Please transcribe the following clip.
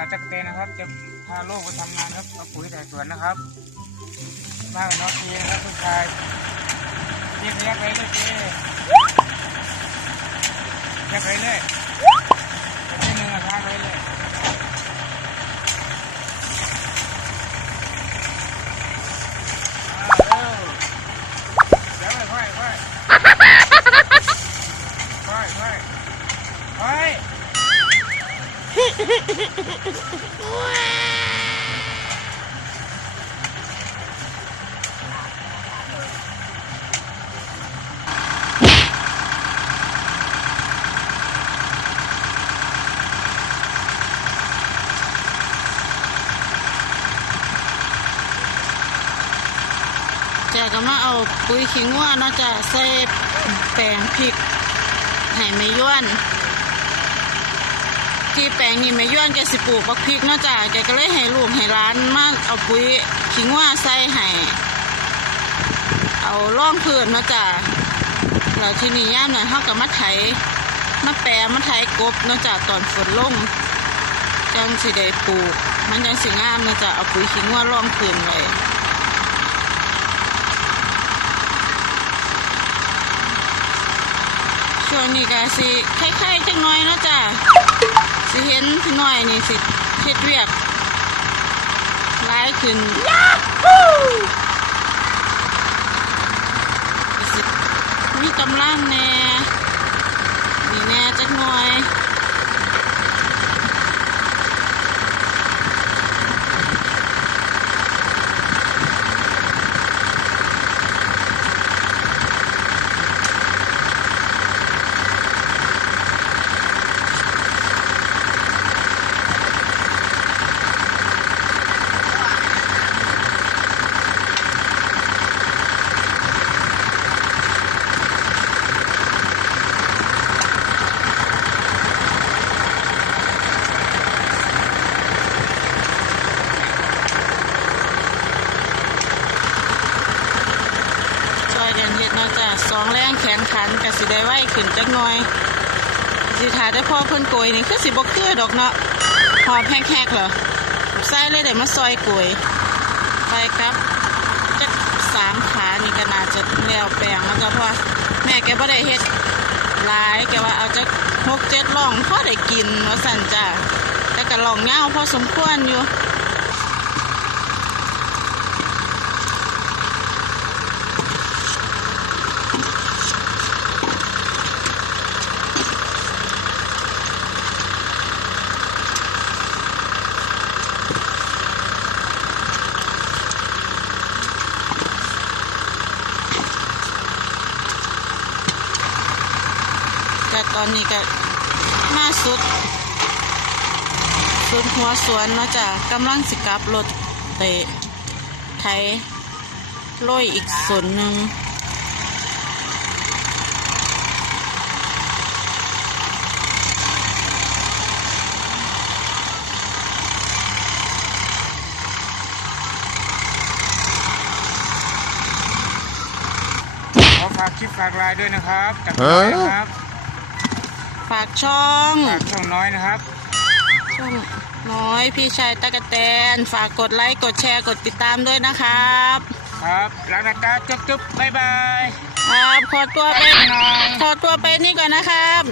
าตะกเตนนะครับ จะพาลูกไปทำงานครับเอาปุ๋ยใส่สวนนะครับมากน้องพีนะครับผู้ชายเรียกเรียกไปเลยเจ๊เรียกไปเลยเดี๋ยวนิดนึงนะพาไปเลยเอาเร็วเดี๋ยวไปค่อยค่อยค่อยค่อยค่อย จะก็มาเอาปุ๋ยขิงวัวเนาะจะใส่แปลงพริกให้แม่ย้วน ที่แปลงนี่แม่ย้วนแกสิปลูกบักพริกเนาะจ้ะแกก็เลยให้ลูกให้ร้านมาเอาปุ๋ยขิงวัวใส่ให้เอาล่องพื้นเนาะจ้ะแล้วที่นี้ย่ามหน่อยเขาก็มาไถมาแปรมาไถกบเนาะจ้ะตอนฝนลงจังสิได้ปลูก มันจังสิงามเนาะจ้ะเอาปุ๋ยขิงวัวล่องพื้นไว้ วงนี้ก็สิคล้ายๆจังน้อยเนาะจ้ะสิเห็นสิน้อยนี่สิเฮ็ดเวียกร้ายขึ้นยาฮูมีกำลังแน่มีแน่จักหน่อย ช่วยกั นาะจ้ะสองแรงแขนขันก็สิได้ไวขึ้นจักหน่อย สิถาได้พ่อเพิ่นโกยนี่คือสิบ่คือดอกเนาะหอบแฮกๆเหรอใส่เลยได้มาซอยโกยไปครับจักสามขานี่ก็น่าจะแล้วแปลงแล้วก็เพราะแม่แกบ่ได้เฮ็ดหลายแกว่าเอาจักหกเจ็ดล่องพ่อได้กินว่าสั่นจ้ะแต่ก็ล่องยาพอสมควรอยู่ แต่ตอนนี้ก็มาสุด สุดหัวสวนเนาะจ้ะกำลังสิกลับรถไปไทยโรยอีกส่วนหนึ่งขอฝากคลิปฝากไลน์ด้วยนะครับจากน้อยนะครับ ฝากช่อง ฝากช่องน้อยนะครับ ช่องน้อยพี่ชายตะกะแตน ฝากกดไลค์กดแชร์กดติดตามด้วยนะครับ ครับแล้วนะครับจุ๊บจุ๊บบ๊ายบายครับขอตัวไปบ๊ายบายขอตัวไปนี่ก่อนนะครับ